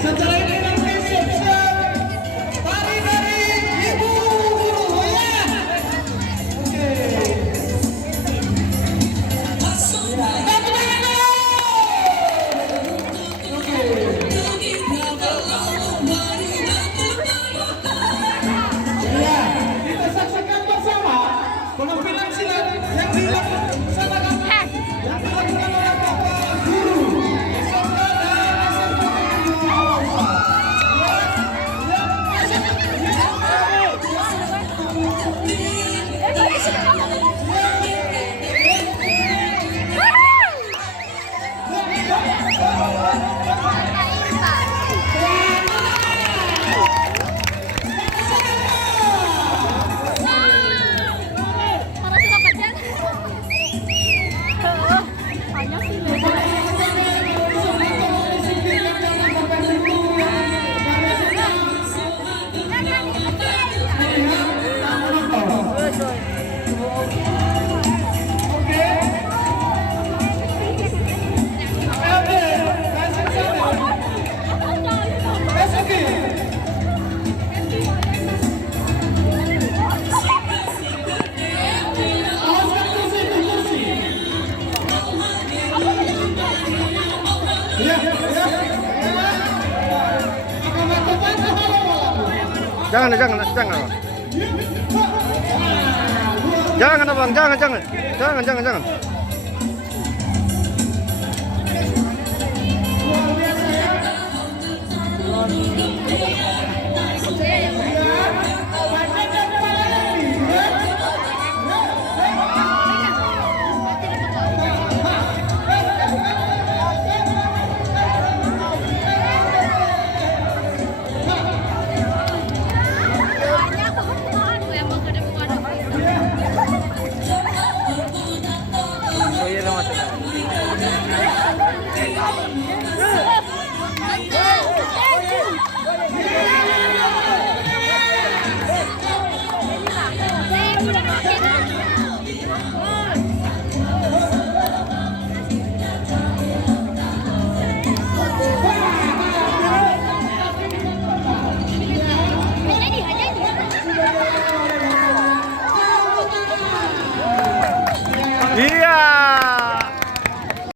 Setelah ini nanti siap-siap tari dari Ibu Guru ya. Oke. Kita saksikan bersama penampilan silat yang dilaksanakan yang dilakukan oleh Bapak Guru SMK dan SMK Jangan, Jangan abang, jangan.